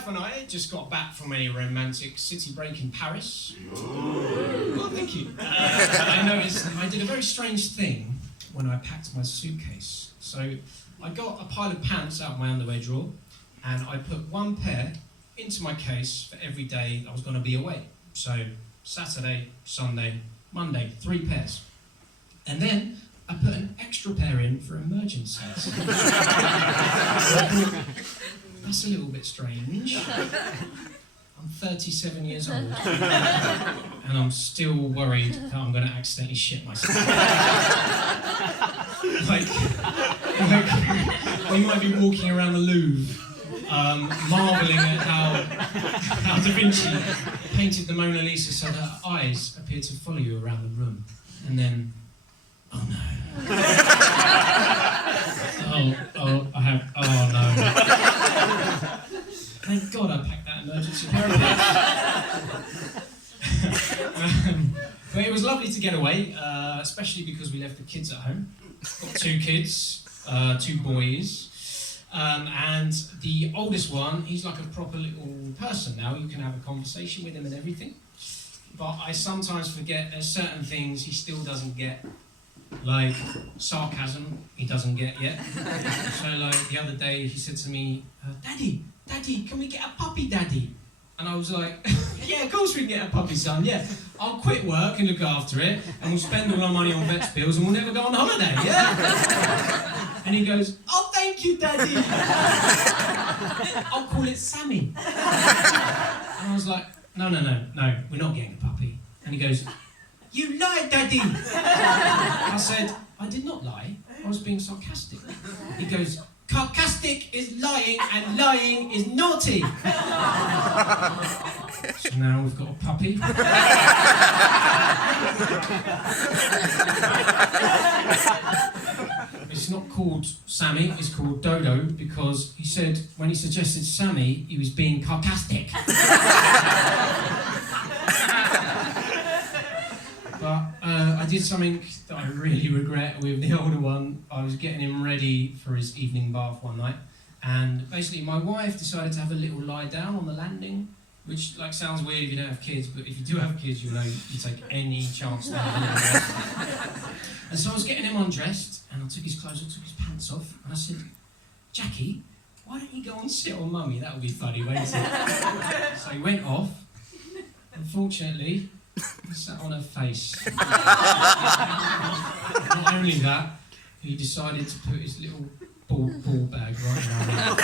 wife and I just got back from a romantic city break in Paris. Well, thank you. I noticed I did a very strange thing when I packed my suitcase. So I got a pile of pants out of my underwear drawer, and I put one pair into my case for every day I was going to be away. So Saturday, Sunday, Monday, 3 pairs. And then I put an extra pair in for emergencies. That's a little bit strange. I'm 37 years old, and I'm still worried that I'm going to accidentally shit myself. like, we might be walking around the Louvre, marvelling at how Da Vinci painted the Mona Lisa so that her eyes appear to follow you around the room. And then, oh no. Oh no. Thank God I packed that emergency pair of pants. But it was lovely to get away, especially because we left the kids at home. Got 2 kids, 2 boys. And the oldest one, he's like a proper little person now. You can have a conversation with him and everything. But I sometimes forget there's certain things he still doesn't get. Like sarcasm, he doesn't get yet. So like the other day he said to me, Daddy, can we get a puppy, Daddy? And I was like, yeah, of course we can get a puppy, son, yeah. I'll quit work and look after it, and we'll spend all our money on vet's bills, and we'll never go on holiday, yeah? And he goes, oh, thank you, Daddy. I'll call it Sammy. And I was like, no, we're not getting a puppy. And he goes, you lied, Daddy. I said, I did not lie. I was being sarcastic. He goes, sarcastic is lying, and lying is naughty. So now we've got a puppy. It's not called Sammy, it's called Dodo, because he said, when he suggested Sammy, he was being sarcastic. But I did something that I really regret with the older one. I was getting him ready for his evening bath one night, and basically my wife decided to have a little lie down on the landing, which like sounds weird if you don't have kids, but if you do have kids, you know you take any chance to have a little rest. And so I was getting him undressed, and I took his clothes, I took his pants off, and I said, Jackie, why don't you go and sit on Mummy? That would be funny, won't it? So he went off. Unfortunately, he sat on her face. Not only that, he decided to put his little ball bag right around her.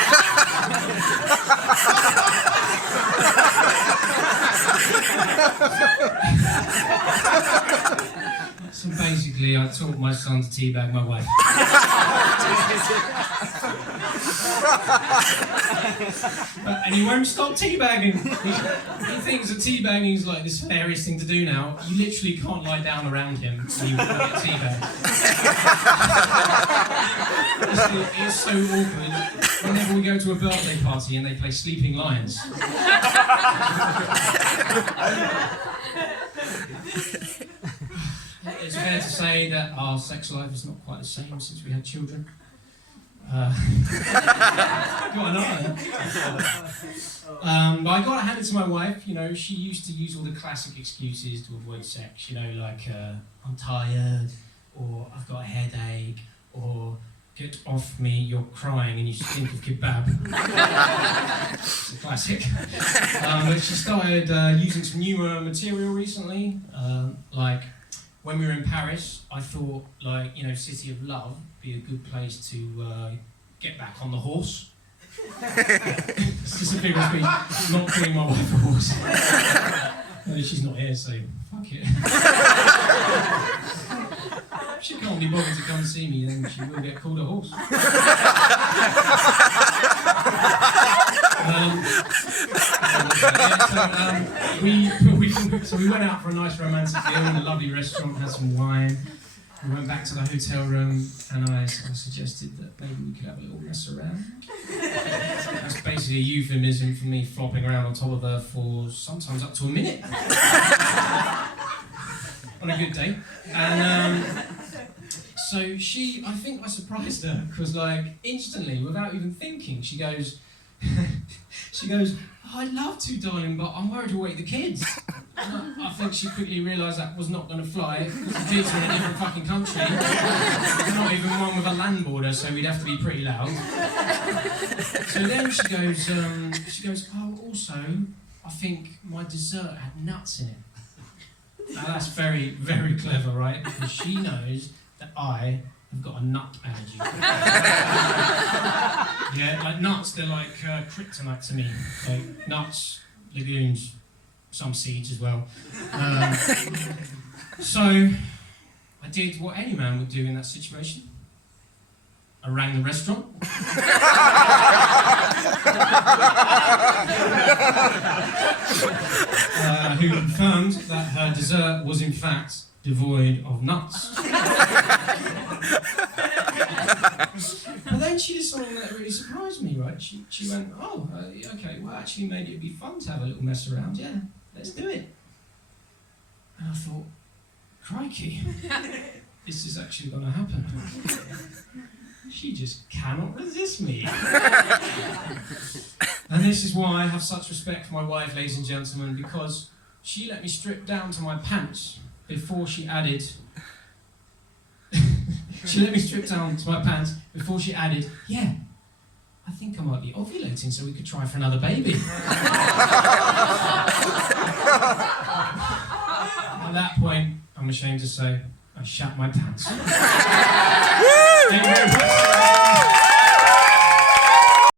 So basically, I taught my son to teabag my wife. And he won't stop teabagging. He thinks that teabagging is like this hilarious thing to do now. You literally can't lie down around him and you won't get teabagged. It's so awkward. Whenever we go to a birthday party and they play Sleeping Lions. It's fair to say that our sex life is not quite the same since we had children. But I got to hand it to my wife. You know, she used to use all the classic excuses to avoid sex. You know, like I'm tired, or I've got a headache, or get off me, you're crying and you stink of kebab. It's a classic. But she started using some newer material recently. Like when we were in Paris, I thought, like, you know, City of Love would be a good place to get back on the horse. It's just a figure of speech, not calling my wife a horse. No, she's not here, so fuck it. If she can't be bothered to come see me, then she will get called a horse. So we went out for a nice romantic meal in a lovely restaurant, had some wine. We went back to the hotel room, and I suggested that maybe we could have a little mess around. That's basically a euphemism for me flopping around on top of her for sometimes up to a minute. On a good day. And so I think I surprised her, because like instantly, without even thinking, she goes, She goes, oh, I'd love to, darling, but I'm worried to wake the kids. And I think she quickly realised that was not going to fly, because the kids are in a different fucking country. There's not even one with a land border, so we'd have to be pretty loud. So then she goes, oh, also, I think my dessert had nuts in it. Now that's very, very clever, right? Because she knows that I have got a nut allergy. Yeah, like nuts, they're like kryptonite to me. Like nuts, legumes, some seeds as well. So I did what any man would do in that situation. I rang the restaurant. Who confirmed that her dessert was in fact devoid of nuts. But then she did something that really surprised me, right? She went, oh, okay, well actually maybe it'd be fun to have a little mess around, yeah, let's do it. And I thought, crikey, this is actually going to happen. She just cannot resist me. And this is why I have such respect for my wife, ladies and gentlemen, because she let me strip down to my pants before she added... She let me strip down to my pants before she added, yeah, I think I might be ovulating so we could try for another baby. At that point, I'm ashamed to say, I shat my pants. Thank you very much.